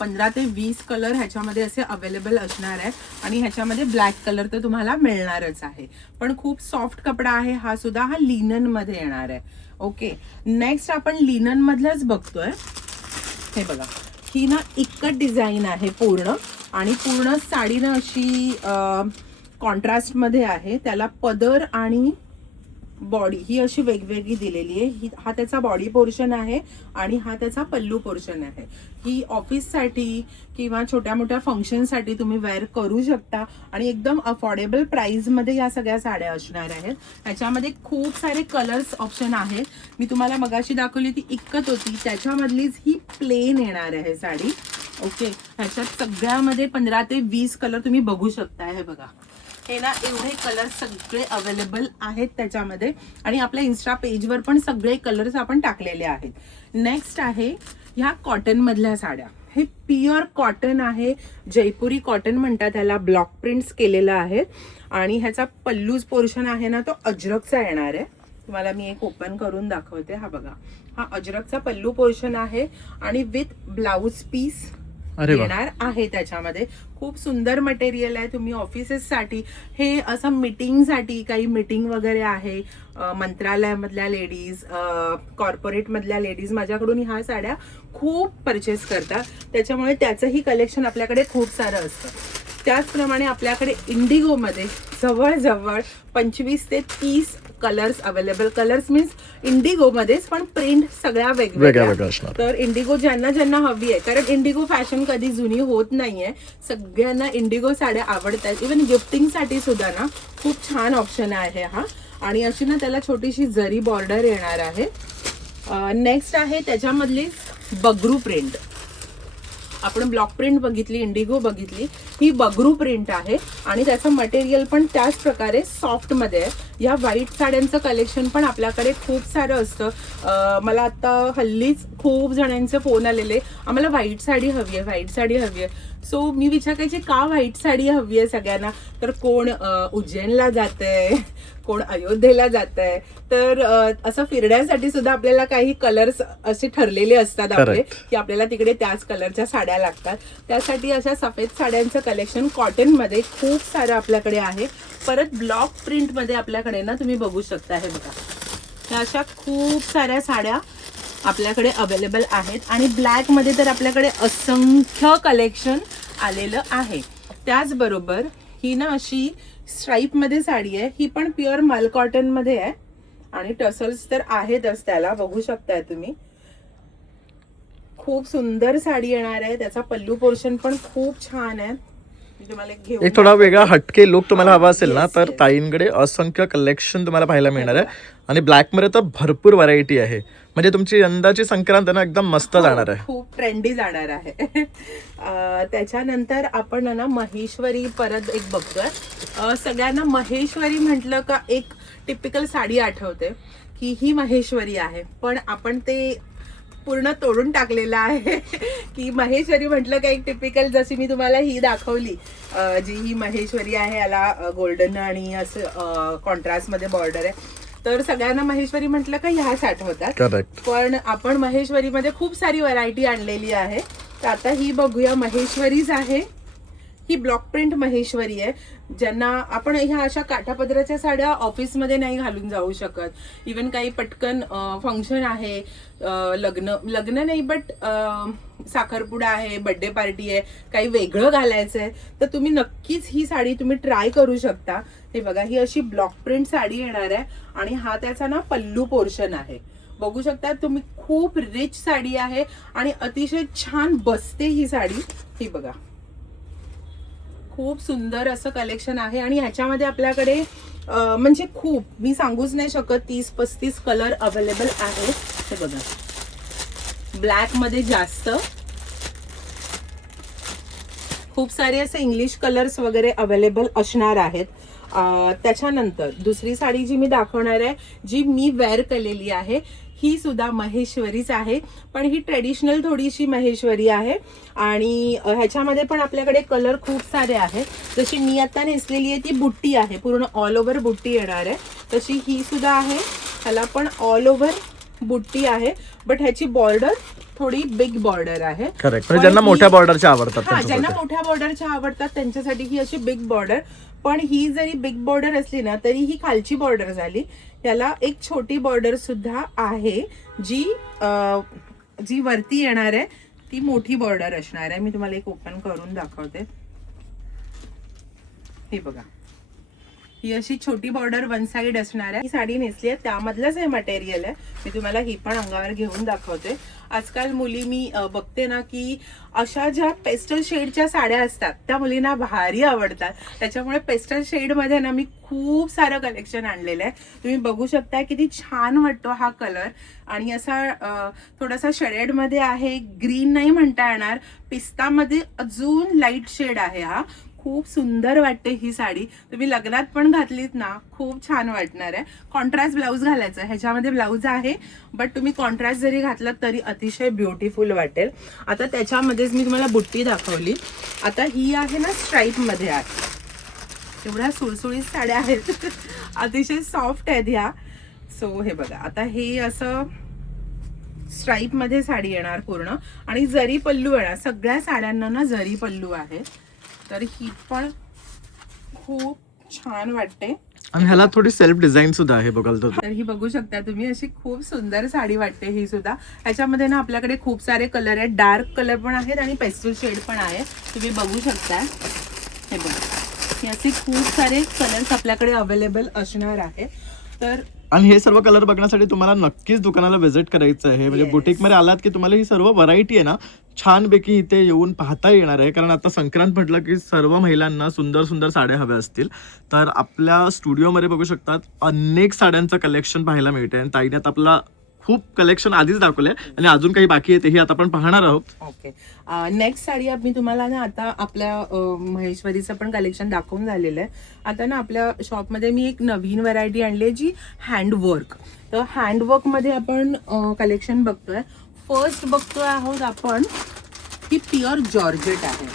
15 ते 20 कलर ह्याच्यामध्ये असे अवेलेबल असणार आहे, आणि ह्याच्यामध्ये ब्लॅक कलर तर तुम्हाला मिळणारच आहे. पण खूप सॉफ्ट कपडा आहे हा सुद्धा. हा लिनन मध्ये येणार आहे. ओके, नेक्स्ट आपण लिनन मधल्याच बघतोय. हे बघा, ही ना इक्कट डिझाईन आहे पूर्ण, आणि पूर्ण साडी ना अशी कॉन्ट्रास्ट मध्ये आहे. त्याला पदर आणि बॉडी ही अशी वेगवेगळी दिलेली आहे. हा त्याचा बॉडी पोर्शन आहे आणि हा त्याचा पल्लू पोर्शन आहे. ही ऑफिससाठी किंवा छोट्या मोठ्या फंक्शनसाठी तुम्ही वेअर करू शकता, आणि एकदम अफोर्डेबल प्राइस मध्ये या सगळ्या साड्या असणार आहेत. ह्याच्यामध्ये खूप सारे कलर्स ऑप्शन आहेत. मी तुम्हाला मगाशी दाखवली ती इक्कत होती, त्याच्यामधलीच ही प्लेन येणार आहे साडी. ओके, ह्याच्यात सगळ्यामध्ये 15 ते 20 कलर तुम्ही बघू शकता. हे बघा, हे ना एवढे कलर सगळे अवेलेबल आहेत त्याच्यामध्ये, आणि आपल्या इन्स्टा पेजवर पण सगळे कलर्स आपण टाकलेले आहेत. नेक्स्ट आहे ह्या कॉटन मधल्या साड्या. हे प्युअर कॉटन आहे, जयपुरी कॉटन म्हणतात त्याला. ब्लॉक प्रिंट्स केलेला आहे, आणि ह्याचा पल्लूज पोर्शन आहे ना तो अजरकचा येणार आहे. तुम्हाला मी एक ओपन करून दाखवते. हा बघा, हा अजरकचा पल्लू पोर्शन आहे, आणि विथ ब्लाउज पीस येणार आहे त्याच्यामध्ये. खूप सुंदर मटेरियल आहे. तुम्ही ऑफिसेस साठी, हे असं मीटिंग साठी, काही मीटिंग वगैरे आहे, मंत्रालयामधल्या लेडीज, कॉर्पोरेट मधल्या लेडीज माझ्याकडून ह्या साड्या खूप परचेस करतात, त्याच्यामुळे त्याचंही कलेक्शन आपल्याकडे खूप सारं असतं. त्याचप्रमाणे आपल्याकडे इंडिगो मध्ये जवळजवळ 25 ते 30 colours available. Colours means Indigo मध्येच, पण प्रिंट सगळ्या वेगवेगळ्या. तर इंडिगो ज्यांना ज्यांना हवी आहे, कारण इंडिगो फॅशन कधी जुनी होत नाहीये, सगळ्यांना इंडिगो साड्या आवडतात. इव्हन गिफ्टिंग साठी सुद्धा ना खूप छान ऑप्शन आहे हा. आणि अशी ना त्याला छोटीशी जरी बॉर्डर येणार आहे. नेक्स्ट आहे त्याच्यामधली बगरू प्रिंट. आपण ब्लॉक प्रिंट बघितली, इंडिगो बघितली, ही बगरू प्रिंट आहे, आणि त्याचं मटेरियल पण त्याच प्रकारे सॉफ्ट मध्ये आहे. या व्हाईट साड्यांचं कलेक्शन पण आपल्याकडे खूप सारं असतं. मला आता हल्लीच खूप जणांचे फोन आलेले, आम्हाला व्हाईट साडी हवी आहे, व्हाईट साडी हवी आहे. सो मी विचारायचे का व्हाईट साडी हवी आहे सगळ्यांना, तर कोण उज्जैनला जातंय, कोण अयोध्येला जात आहे, तर असं फिरण्यासाठी सुद्धा आपल्याला काही कलर्स असे ठरलेले असतात आपले, की आपल्याला तिकडे त्याच कलरच्या साड्या लागतात. त्यासाठी अशा सफेद साड्यांचं कलेक्शन कॉटन मध्ये खूप सारं आपल्याकडे आहे. परत ब्लॉक प्रिंट मध्ये आपल्याकडे ना तुम्ही बघू शकता. हे बघा, ह्या अशा खूप साऱ्या साड्या आपल्याकडे अवेलेबल आहेत, आणि ब्लॅक मध्ये तर आपल्याकडे असंख्य कलेक्शन आलेलं आहे. त्याचबरोबर ही ना अशी स्ट्राईप मध्ये साडी आहे. ही पण प्युअर मल कॉटन मध्ये आहे, आणि टसल्स तर आहेतच त्याला, बघू शकताय तुम्ही. खूप सुंदर साडी येणार आहे. त्याचा पल्लू पोर्शन पण खूप छान आहे. एक थोडा वेगळा हटके लुक तुम्हाला हवा असेल ना, तर ताईंकडे असंख्य कलेक्शन तुम्हाला पाहायला मिळणार आहे. आणि ब्लॅक मध्ये तर भरपूर व्हरायटी आहे. म्हणजे तुमची यंदाची संक्रांत ना एकदम मस्त जाणार आहे, खूप ट्रेंडी जाणार आहे. त्याच्यानंतर आपण ना महेश्वरी परत एक बघतोय. सगळ्यांना महेश्वरी म्हटलं का एक टिपिकल साडी आठवते, की ही महेश्वरी आहे, पण आपण ते पूर्ण तोडून टाकलेलं आहे. की महेश्वरी म्हटलं का एक टिपिकल, जशी मी तुम्हाला ही दाखवली, जी ही महेश्वरी आहे, याला गोल्डन आणि असं कॉन्ट्रास्ट मध्ये बॉर्डर आहे, तर सगळ्यांना महेश्वरी म्हटलं का ह्याच आठवतात. पण आपण महेश्वरी मध्ये खूप सारी व्हरायटी आणलेली आहे. तर आता ही बघूया, महेश्वरीच आहे. ही ब्लॉक प्रिंट महेश्वरी आहे. ज्यांना आपण ह्या अशा काठापदराच्या साड्या ऑफिसमध्ये नाही घालून जाऊ शकत, इवन काही पटकन फंक्शन आहे, लग्न नाही बट साखरपुडा आहे, बर्थडे पार्टी आहे, काही वेगळं घालायचं आहे, तर तुम्ही नक्कीच ही साडी तुम्ही ट्राय करू शकता. हे बघा, ही अशी ब्लॉक प्रिंट साडी येणार आहे, आणि हा त्याचा ना पल्लू पोर्शन आहे. बघू शकता तुम्ही, खूप रिच साडी आहे, आणि अतिशय छान बसते ही साडी. ही बघा, खूप सुंदर असं कलेक्शन आहे. आणि ह्याच्यामध्ये आपल्याकडे म्हणजे खूप मी सांगूच नाही शकत, 30-35 कलर अवेलेबल आहेत. हे बघा, ब्लॅक मध्ये जास्त, खूप सारे असे इंग्लिश कलर्स वगैरे अवेलेबल असणार आहेत. त्याच्यानंतर दुसरी साडी जी मी दाखवणार आहे, जी मी वेअर केलेली आहे, ही सुद्धा महेश्वरीच आहे, पण ही ट्रेडिशनल थोडीशी महेश्वरी आहे. आणि ह्याच्यामध्ये पण आपल्याकडे कलर खूप सारे आहेत. जशी मी आता नेसलेली आहे ती बुट्टी आहे, पूर्ण ऑल ओव्हर बुट्टी येणार आहे. तशी ही सुद्धा आहे, ह्याला पण ऑल ओव्हर बुट्टी आहे, बट ह्याची बॉर्डर थोडी बिग बॉर्डर आहे. करेक्ट, म्हणजे ज्यांना मोठ्या बॉर्डरच्या आवडतात ज्यांना मोठ्या बॉर्डरच्या आवडतात त्यांच्यासाठी ही अशी बिग बॉर्डर. पण ही जरी बिग बॉर्डर असली ना तरी ही खालची बॉर्डर झाली. त्याला एक छोटी बॉर्डर सुद्धा आहे, जी वरती येणार आहे ती मोठी बॉर्डर असणार आहे. मी तुम्हाला एक ओपन करून दाखवते. हे बघा, ही अशी छोटी बॉर्डर वन साइड असणार आहे. ही साडी नेसली आहे त्यामधलंच हे मटेरियल आहे. मी तुम्हाला ही पण अंगावर घेऊन दाखवते. आजकाल मुली मी बघते ना की अशा ज्या पेस्टल शेडच्या साड्या असतात त्या मुलींना भारी आवडतात. त्याच्यामुळे पेस्टल शेड मध्ये ना मी खूप सारं कलेक्शन आणलेलं आहे. तुम्ही बघू शकता किती छान वाटतो हा कलर. आणि असा थोडासा शेडेड मध्ये आहे, ग्रीन नाही म्हणता येणार, पिस्तामध्ये अजून लाईट शेड आहे. हा खूप सुंदर वाटते ही साडी. तुम्ही लग्नात पण घातलीत ना खूप छान वाटणार आहे. कॉन्ट्रास्ट ब्लाऊज घालायचं, ह्याच्यामध्ये ब्लाऊज आहे, बट तुम्ही कॉन्ट्रास्ट जरी घातलात तरी अतिशय ब्युटिफुल वाटेल. आता त्याच्यामध्येच मी तुम्हाला बुट्टी दाखवली. आता ही आहे ना स्ट्राईप मध्ये आहे. एवढ्या सुळसुळीत साड्या आहेत अतिशय सॉफ्ट आहेत ह्या. सो हे बघा, आता हे असं स्ट्राईप मध्ये साडी येणार पूर्ण, आणि जरी पल्लू येणार. सगळ्या साड्यांना ना जरी पल्लू आहे. तर ही पण खूप छान वाटते. आणि ह्याला थोडी सेल्फ डिझाईन सुद्धा आहे बघाल तर ही बघू शकता तुम्ही, अशी खूप सुंदर साडी वाटते ही सुद्धा. ह्याच्यामध्ये ना आपल्याकडे खूप सारे कलर आहेत, डार्क कलर पण आहेत आणि पेस्टल शेड पण आहे. तुम्ही बघू शकता. हे बघा, हे असे खूप सारे कलर्स आपल्याकडे अवेलेबल असणार आहे. तर आणि हे सर्व कलर बघण्यासाठी तुम्हाला नक्कीच दुकानाला व्हिजिट करायचं आहे. म्हणजे बुटीक मध्ये आलात की तुम्हाला ही सर्व व्हरायटी आहे ना छानपैकी इथे येऊन पाहता येणार आहे. कारण आता संक्रांत म्हटलं की सर्व महिलांना सुंदर सुंदर साड्या हव्या असतील तर आपल्या स्टुडिओमध्ये बघू शकतात अनेक साड्यांचं कलेक्शन पाहायला मिळते. आणि ताईने आता आपला खूप कलेक्शन आधीच दाखवले आणि अजून काही बाकी आहे तेही आता आपण पाहणार आहोत. ओके, नेक्स्ट साडी मी तुम्हाला ना आता आपल्या महेश्वरीचं पण कलेक्शन दाखवून झालेलं आहे. आता ना आपल्या शॉपमध्ये मी एक नवीन व्हरायटी आणली आहे जी हँडवर्क. तर हँडवर्क मध्ये आपण कलेक्शन बघतोय. फर्स्ट बघतोय आहोत आपण, ही प्युअर जॉर्जेट आहे.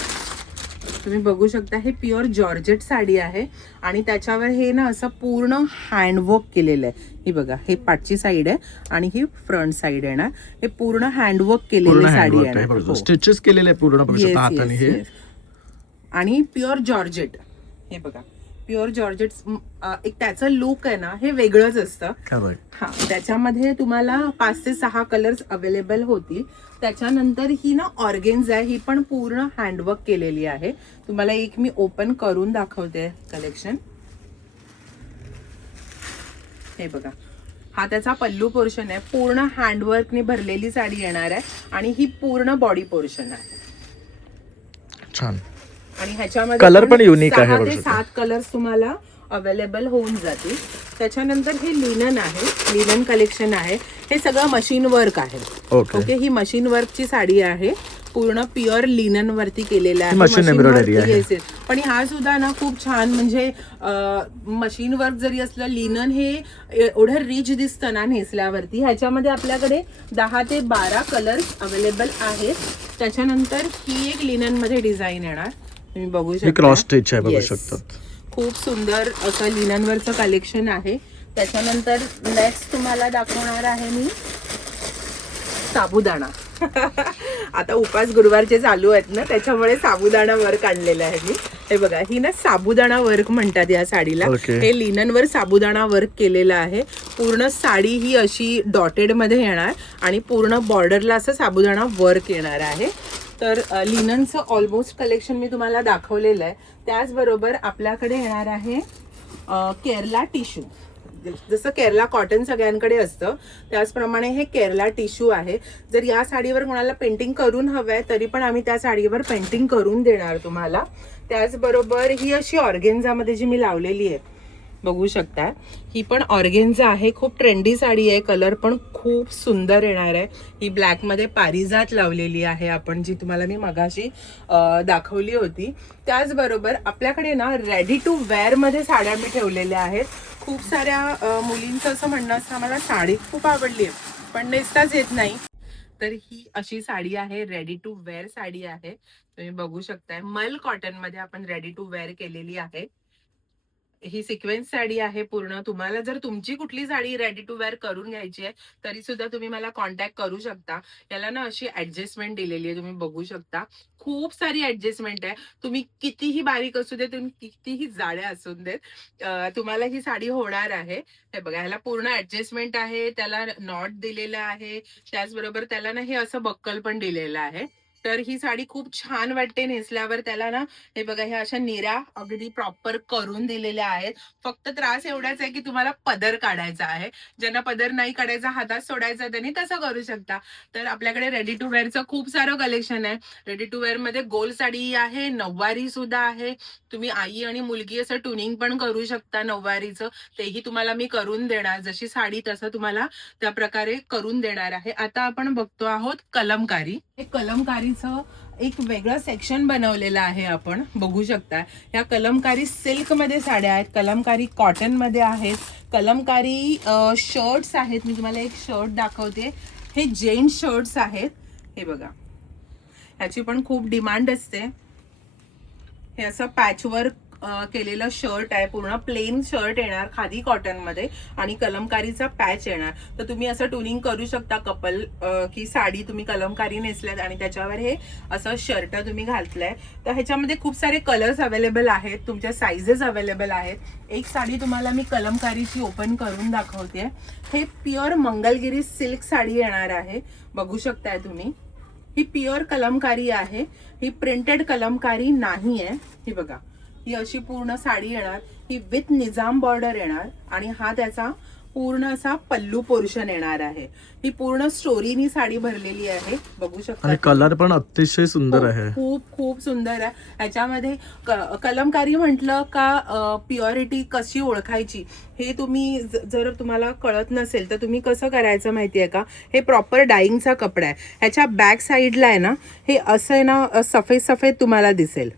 तुम्ही बघू शकता हे प्युअर जॉर्जेट साडी आहे आणि त्याच्यावर हे ना असं पूर्ण हँडवर्क केलेलं आहे. ही बघा, हे पाठची साईड आहे आणि ही फ्रंट साईड आहे ना, हे पूर्ण हँडवर्क केलेली साडी आहे. स्टिचेस केलेले पूर्ण बघू शकता हाताने हे. आणि प्युअर जॉर्जेट, हे बघा प्युअर जॉर्जेट. एक त्याचं लुक आहे ना हे वेगळंच असतं. हा, त्याच्यामध्ये तुम्हाला 5 ते 6 कलर्स अवेलेबल होतील. त्याच्यानंतर ही ना ऑर्गेन्झा आहे, ही पण पूर्ण हँडवर्क केलेली आहे. तुम्हाला एक मी ओपन करून दाखवते कलेक्शन. हे बघा, हा त्याचा पल्लू पोर्शन आहे, पूर्ण हँडवर्कने भरलेली साडी येणार आहे आणि ही पूर्ण बॉडी पोर्शन आहे. छान. आणि ह्याच्यामध्ये कलर पण युनिक आहे. 6 ते 7 कलर्स तुम्हाला अवेलेबल होऊन जातील. त्याच्यानंतर हे लिनन आहे, लिनन कलेक्शन आहे. हे सगळं मशीन वर्क आहे. ओके, ही मशीन वर्कची साडी आहे, पूर्ण प्युअर लिनन वरती केलेलं आहे. मशीन एम्ब्रॉयडरी आहे. पण हा सुद्धा ना खूप छान, म्हणजे मशीन वर्क जरी असलं, लिनन हे एवढं रिच दिसतं ना नेसल्यावरती. ह्याच्यामध्ये आपल्याकडे 10 ते 12 कलर्स अवेलेबल आहेत. त्याच्यानंतर ही एक लिनन मध्ये डिझाईन येणार. तुम्ही बघू शकता, क्रॉस स्टिच आहे बघू शकतात. खूप सुंदर असं लिननवरचं कलेक्शन आहे. त्याच्यानंतर नेक्स्ट तुम्हाला दाखवणार आहे मी साबुदाणा. आता उपास गुरुवारचे चालू आहेत ना, त्याच्यामुळे साबुदाणा वर्क आणलेला आहे मी. हे बघा, ही ना साबुदाणा वर्क म्हणतात या साडीला. हे लिननवर साबुदाणा वर्क केलेलं आहे. पूर्ण साडी ही अशी डॉटेड मध्ये येणार आणि पूर्ण बॉर्डरला असं साबुदाणा वर्क येणार आहे. तर लिननचं ऑलमोस्ट कलेक्शन मी तुम्हाला दाखवलेलं आहे. त्याचबरोबर आपल्याकडे येणार आहे केरला टिश्यू. जसं केरला कॉटन सगळ्यांकडे असतं त्याचप्रमाणे हे केरला टिश्यू आहे. जर या साडीवर कोणाला पेंटिंग करून हवंय तरी पण आम्ही त्या साडीवर पेंटिंग करून देणार तुम्हाला. त्याचबरोबर ही अशी ऑर्गेन्झामध्ये जी मी लावलेली आहे बघू शकता. ही पण ऑर्गेन्झा आहे, खूप ट्रेंडी साडी आहे, कलर पण खूप सुंदर येणार आहे. ही ब्लॅक मध्ये पारिजात लावलेली आहे आपण, जी तुम्हाला मी मगाशी दाखवली होती. त्याचबरोबर आपल्याकडे ना रेडी टू वेअर मध्ये साड्या मी ठेवलेल्या आहेत. खूप साऱ्या मुलींचं असं म्हणणं असतं आम्हाला साडी खूप आवडली आहे पण नेसताच येत नाही, तर ही अशी साडी आहे, रेडी टू वेअर साडी आहे. तुम्ही बघू शकताय, मल कॉटन मध्ये आपण रेडी टू वेअर केलेली आहे. ही सिक्वेन्स साडी आहे पूर्ण. तुम्हाला जर तुमची कुठली साडी रेडी टू वेअर करून घ्यायची आहे तरी सुद्धा तुम्ही मला कॉन्टॅक्ट करू शकता. याला ना अशी ऍडजस्टमेंट दिलेली आहे, तुम्ही बघू शकता. खूप सारी ऍडजस्टमेंट आहे. तुम्ही कितीही बारीक असू दे, तुम्ही कितीही जाड्या असू देत, तुम्हाला ही साडी होणार आहे. हे बघा, ह्याला पूर्ण ऍडजस्टमेंट आहे, त्याला नॉट दिलेला आहे, त्याचबरोबर त्याला ना हे असं बक्कल पण दिलेलं आहे. तर ही साडी खूप छान वाटते नेसल्यावर. त्याला ना हे बघा, ह्या अशा निऱ्या अगदी प्रॉपर करून दिलेल्या आहेत. फक्त त्रास एवढाच आहे की तुम्हाला पदर काढायचा आहे. ज्यांना पदर नाही काढायचा, हातात सोडायचा, त्यांनी तसं करू शकता. तर आपल्याकडे रेडी टू वेअरचं खूप सारं कलेक्शन आहे. रेडी टू वेअर मध्ये गोल साडी आहे, नऊवारी सुद्धा आहे. तुम्ही आई आणि मुलगी असं ट्युनिंग पण करू शकता नऊवारीचं, तेही तुम्हाला मी करून देणार. जशी साडी तसं तुम्हाला त्या प्रकारे करून देणार आहे. आता आपण बघतो आहोत कलमकारी. हे कलमकारीचं एक वेगळं सेक्शन बनवलेलं आहे, आपण बघू शकता. या कलमकारी सिल्क मध्ये साड्या आहेत, कलमकारी कॉटन मध्ये आहेत, कलमकारी शर्ट्स आहेत. मी तुम्हाला एक शर्ट दाखवते. हे जेंट्स शर्ट्स आहेत. हे बघा, ह्याची पण खूप डिमांड असते. हे असं पॅचवर्क केलेलं शर्ट आहे, पूर्ण प्लेन शर्ट येणार खादी कॉटन मध्ये आणि कलमकारीचा पॅच येणार. तर तुम्ही असं ट्युनिंग करू शकता कपल, की साडी तुम्ही कलमकारी नेसल्यात आणि त्याच्यावर हे असं शर्ट तुम्ही घातलंय. तर ह्याच्यामध्ये खूप सारे कलर्स अवेलेबल आहेत, तुमच्या साइजेस अवेलेबल आहेत. एक साडी तुम्हाला मी कलमकारीची ओपन करून दाखवते. हे प्युअर मंगलगिरी सिल्क साडी येणार आहे, बघू शकताय तुम्ही. ही प्युअर कलमकारी आहे, ही प्रिंटेड कलमकारी नाही आहे. ही बघा, ही अशी पूर्ण साडी येणार. ही विथ निजाम बॉर्डर येणार आणि हा त्याचा पूर्ण असा पल्लू पोर्शन येणार आहे. ही पूर्ण स्टोरीनी साडी भरलेली आहे, बघू शकता. आणि कलर पण अतिशय सुंदर आहे, खूप खूप सुंदर आहे. ह्याच्यामध्ये कलमकारी म्हटलं का प्युरिटी कशी ओळखायची हे तुम्ही जर तुम्हाला कळत नसेल तर तुम्ही कसं करायचं माहितीये का, हे प्रॉपर डाईंगचा कपडा आहे. ह्याच्या बॅक साईडला आहे ना, हे असं आहे ना, सफेद सफेद तुम्हाला दिसेल.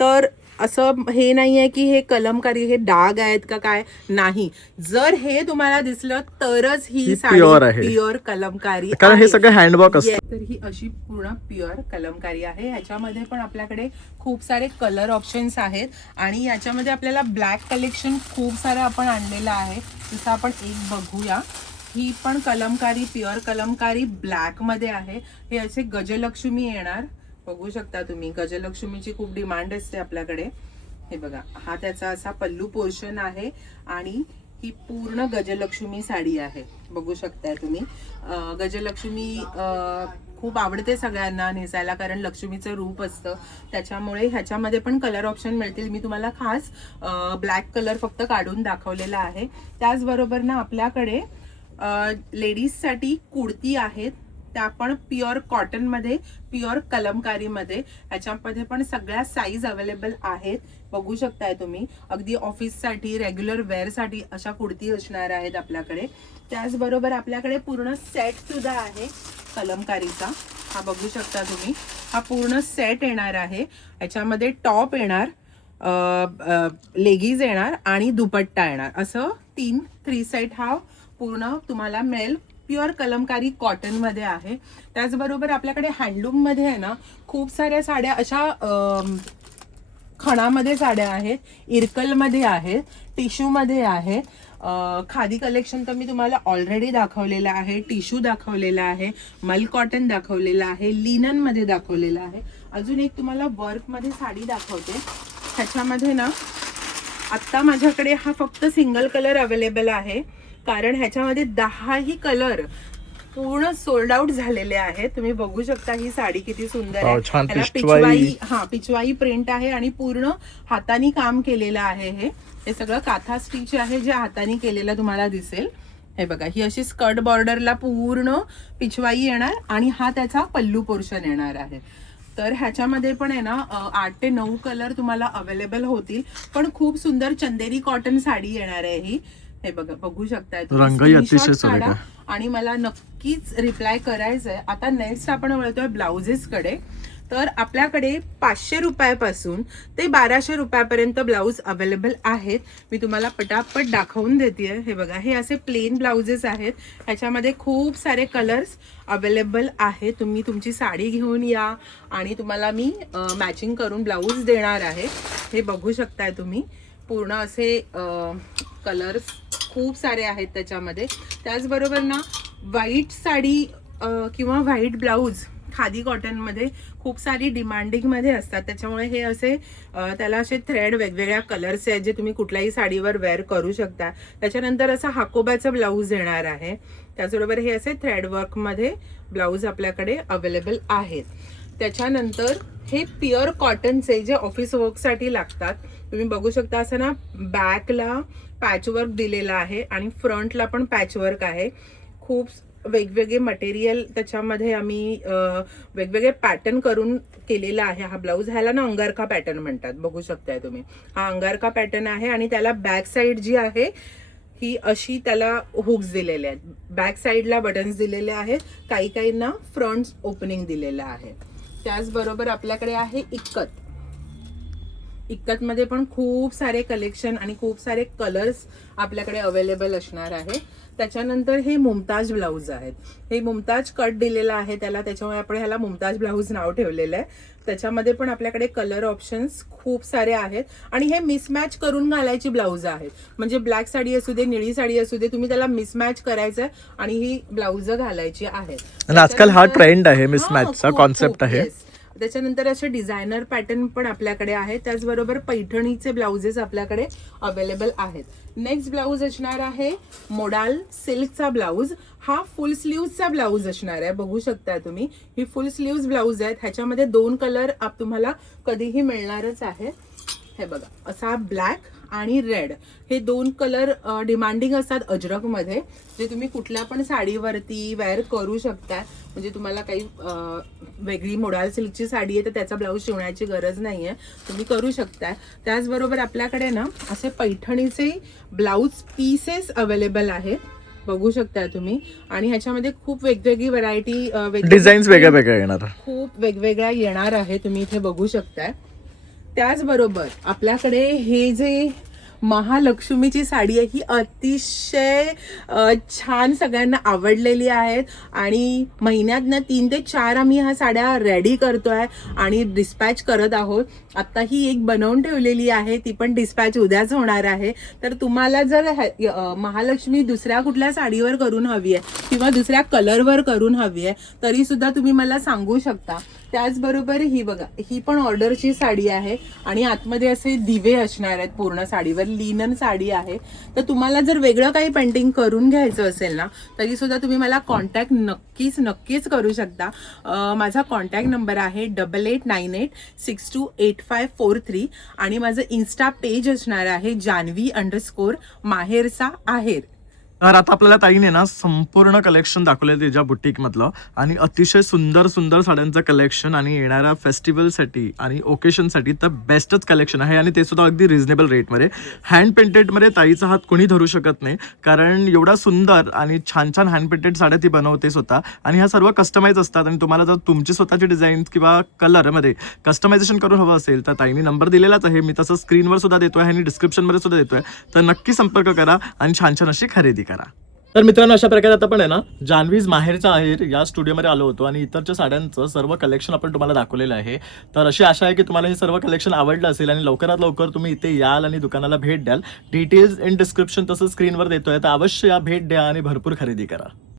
तर असं हे नाही आहे की हे कलमकारी हे डाग आहेत का काय, नाही. जर हे तुम्हाला दिसलं तरच ही साडी प्युअर कलमकारी, कारण हे सगळं हँडवर्क असतं. तर ही अशी पूर्ण प्युअर कलमकारी आहे. ह्याच्यामध्ये पण आपल्याकडे खूप सारे कलर ऑप्शन्स आहेत आणि याच्यामध्ये आपल्याला ब्लॅक कलेक्शन खूप सारं आपण आणलेलं आहे. जसं आपण एक बघूया. ही पण कलमकारी, प्युअर कलमकारी ब्लॅक मध्ये आहे. हे असे गजलक्ष्मी येणार, बघू शकता तुम्ही. गजलक्ष्मीची खूप डिमांड असते आपल्याकडे. हे बघा, हा त्याचा असा पल्लू पोर्शन आहे आणि ही पूर्ण गजलक्ष्मी साडी आहे, बघू शकताय तुम्ही. गजलक्ष्मी खूप आवडते सगळ्यांना नेसायला, कारण लक्ष्मीचं रूप असतं. त्याच्यामुळे ह्याच्यामध्ये पण कलर ऑप्शन मिळतील. मी तुम्हाला खास ब्लॅक कलर फक्त काढून दाखवलेला आहे. त्याचबरोबर ना आपल्याकडे लेडीजसाठी कुर्ती आहेत, त्या पण प्युअर कॉटन मध्ये, प्युअर कलमकारी मध्ये. ह्याच्यामध्ये पण सगळ्या साईज अवेलेबल आहेत, बघू शकताय तुम्ही. अगदी ऑफिससाठी, रेग्युलर वेअर साठी अशा कुर्ती असणार आहेत आपल्याकडे. त्याचबरोबर आपल्याकडे पूर्ण सेट सुद्धा आहे कलमकारीचा. हा बघू शकता तुम्ही, हा पूर्ण सेट येणार आहे. ह्याच्यामध्ये टॉप येणार, लेगीज येणार आणि दुपट्टा येणार, असं 3 सेट हा पूर्ण तुम्हाला मिळेल. प्युअर कलमकारी कॉटन मध्ये आहे. त्याचबरोबर आपल्याकडे हँडलूम मध्ये आहे ना, खूप साऱ्या साड्या अशा खणामध्ये साड्या आहेत, इरकल मध्ये आहेत, टिश्यू मध्ये आहे. खादी कलेक्शन तर मी तुम्हाला ऑलरेडी दाखवलेलं आहे, टिश्यू दाखवलेला आहे, मल कॉटन दाखवलेला आहे, लिनन मध्ये दाखवलेला आहे. अजून एक तुम्हाला वर्क मध्ये साडी दाखवते. ह्याच्यामध्ये ना आता माझ्याकडे हा फक्त सिंगल कलर अवेलेबल आहे, कारण ह्याच्यामध्ये 10ही कलर पूर्ण सोल्ड आउट झालेले आहेत. तुम्ही बघू शकता ही साडी किती सुंदर आहे. त्याला पिचवाई प्रिंट आहे आणि पूर्ण हातानी काम केलेलं आहे. हे सगळं काथा स्टिच आहे, जे हातानी केलेलं तुम्हाला दिसेल. हे बघा, ही अशी स्कर्ट बॉर्डरला पूर्ण पिचवाई येणार आणि हा त्याचा पल्लू पोर्शन येणार आहे. तर ह्याच्यामध्ये पण आहे ना 8 ते 9 कलर तुम्हाला अवेलेबल होतील. पण खूप सुंदर चंदेरी कॉटन साडी येणार आहे ही. हे बघा, बघू शकताय तुम्ही. रंगही अतिशय Screenshot सुरेख काढा आहे. आणि मला नक्कीच रिप्लाय करायचंय. आता नेक्स्ट आपण वळतोय ब्लाउजेस कडे. तर आपल्याकडे 500 रुपयापासून ते 1200 रुपयापर्यंत ब्लाऊज अवेलेबल आहेत. मी तुम्हाला पटापट दाखवून देते. हे बघा, हे असे प्लेन ब्लाउजेस आहेत. ह्याच्यामध्ये खूप सारे कलर्स अवेलेबल आहेत. तुम्ही तुमची साडी घेऊन या आणि तुम्हाला मी मॅचिंग करून ब्लाऊज देणार आहे. हे बघू शकताय तुम्ही. पूर्ण असे कलर्स खूप सारे आहेत त्याच्यामध्ये. त्याचबरोबर ना व्हाईट साडी किंवा व्हाईट ब्लाऊज खादी कॉटनमध्ये खूप सारी डिमांडिंगमध्ये असतात. त्याच्यामुळे हे असे त्याला असे थ्रेड वेगवेगळ्या कलर्स आहेत जे तुम्ही कुठल्याही साडीवर वेअर करू शकता. त्याच्यानंतर असा हाकोबाचं ब्लाऊज येणार आहे. त्याचबरोबर हे असे थ्रेड वर्कमध्ये ब्लाऊज आपल्याकडे अवेलेबल आहेत. त्याच्यानंतर हे प्युअर कॉटनचे जे ऑफिस वर्कसाठी लागतात. तुम्ही बघू शकता असं ना बॅकला पॅचवर्क दिलेला आहे आणि फ्रंटला पण पॅचवर्क आहे. खूप वेगवेगळे मटेरियल त्याच्यामध्ये आम्ही वेगवेगळे पॅटर्न करून केलेला आहे हा ब्लाऊज. ह्याला ना अंगारखा पॅटर्न म्हणतात. बघू शकताय तुम्ही, हा अंगारखा पॅटर्न आहे आणि त्याला बॅक साईड जी आहे ही अशी त्याला हुक्स दिलेले आहेत. बॅक साईडला बटन्स दिलेले आहेत. काही काहींना फ्रंट ओपनिंग दिलेलं आहे. त्याचबरोबर आपल्याकडे आहे इक्कत. इक्कतमध्ये पण खूप सारे कलेक्शन आणि खूप सारे कलर्स आपल्याकडे अवेलेबल असणार आहे. त्याच्यानंतर हे मुमताज ब्लाऊज आहेत. हे मुमताज कट दिलेला आहे त्याला, त्याच्यामुळे आपण ह्याला मुमताज ब्लाऊज नाव ठेवलेलं आहे. त्याच्यामध्ये पण आपल्याकडे कलर ऑप्शन्स खूप सारे आहेत आणि हे मिसमॅच करून घालायची ब्लाऊज आहेत. म्हणजे ब्लॅक साडी असू दे, निळी साडी असू दे, तुम्ही त्याला मिसमॅच करायचं आणि ही ब्लाऊज घालायची आहेत. आणि आजकाल हा ट्रेंड आहे, मिसमॅचचा कॉन्सेप्ट आहे. त्याच्यानंतर असे डिझायनर पॅटर्न पण आपल्याकडे आहेत. त्याचबरोबर पैठणीचे ब्लाउजेस आपल्याकडे अवेलेबल आहेत. नेक्स्ट ब्लाऊज असणार आहे मोडाल सिल्कचा ब्लाऊज. हा फुल स्लीव्हचा ब्लाऊज असणार आहे. बघू शकता तुम्ही, ही फुल स्लीव्ह ब्लाऊज आहेत. ह्याच्यामध्ये 2 कलर तुम्हाला कधीही मिळणारच आहे. हे बघा, असा ब्लॅक आणि रेड हे 2 कलर डिमांडिंग असतात अजरकमध्ये, जे तुम्ही कुठल्या पण साडीवरती वेअर करू शकता. म्हणजे तुम्हाला काही वेगळी मोडाल सिल्कची साडी आहे तर त्याचा ब्लाऊज शिवण्याची गरज नाही आहे, तुम्ही करू शकता. त्याचबरोबर आपल्याकडे ना असे पैठणीचे ब्लाऊज पीसेस अवेलेबल आहेत. बघू शकता तुम्ही. आणि ह्याच्यामध्ये खूप वेगवेगळी व्हरायटी, डिझाईन्स वेगळ्या वेगळ्या येणार, खूप वेगवेगळ्या येणार आहे. तुम्ही इथे बघू शकताय. त्याचबरोबर आपल्याकडे हे जे महालक्ष्मीची साडी आहे ही अतिशय छान सगळ्यांना आवडलेली आहे आणि महिन्यातनं 3 ते 4 आम्ही ह्या साड्या रेडी करतोय आणि डिस्पॅच करत आहोत. आता ही एक बनवून ठेवलेली आहे, ती पण डिस्पॅच उद्याच होणार आहे. तर तुम्हाला जर महालक्ष्मी दुसऱ्या कुठल्या साडीवर करून हवी आहे किंवा दुसऱ्या कलरवर करून हवी आहे तरी सुद्धा तुम्ही मला सांगू शकता. त्याचबरोबर ही बघा, ही पण ऑर्डरची साडी आहे आणि आतमध्ये असे दिवे असणार आहेत पूर्ण साडीवर. लिनन साडी आहे. तर तुम्हाला जर वेगळं काही पेंटिंग करून घ्यायचं असेल ना तरी सुद्धा तुम्ही मला कॉन्टॅक्ट नक्कीच करू शकता. माझा कॉन्टॅक्ट नंबर आहे 8898628543 आणि माझं इन्स्टा पेज असणार आहे जानवी_माहेरचा आहेर. तर आता आपल्याला ताईने ना संपूर्ण कलेक्शन दाखवलं तिच्या बुटीक मधलं आणि अतिशय सुंदर सुंदर साड्यांचं कलेक्शन आणि येणाऱ्या फेस्टिवलसाठी आणि ओकेशनसाठी तर बेस्टच कलेक्शन आहे आणि ते सुद्धा अगदी रिझनेबल रेटमध्ये. हँड पेंटेडमध्ये ताईचा हात कोणी धरू शकत नाही, कारण एवढा सुंदर आणि छान छान हँड पेंटेड साड्या ती बनवते स्वतः आणि ह्या सर्व कस्टमाइज असतात. आणि तुम्हाला जर तुमची स्वतःची डिझाईन किंवा कलरमध्ये कस्टमायझेशन करून हवं असेल तर ताईने नंबर दिलेलाच आहे, मी तसं स्क्रीनवर सुद्धा देतोय आणि डिस्क्रिप्शनमध्ये सुद्धा देतोय. तर नक्की संपर्क करा आणि छान छान अशी खरेदी करा. तर मित्रांनो, अशा प्रकारे आता पण आहे ना जान्हवीज माहेरचा आहेर या स्टुडिओमध्ये आलो होतो आणि इतरच्या साड्यांचं सर्व कलेक्शन आपण तुम्हाला दाखवलेलं आहे. तर अशी आशा आहे की तुम्हाला हे सर्व कलेक्शन आवडलं असेल आणि लवकरात लवकर तुम्ही इथे याल आणि दुकानाला भेट द्याल. डिटेल्स इन डिस्क्रिप्शन तसंच स्क्रीनवर देतोय, तर अवश्य या भेट द्या आणि भरपूर खरेदी करा.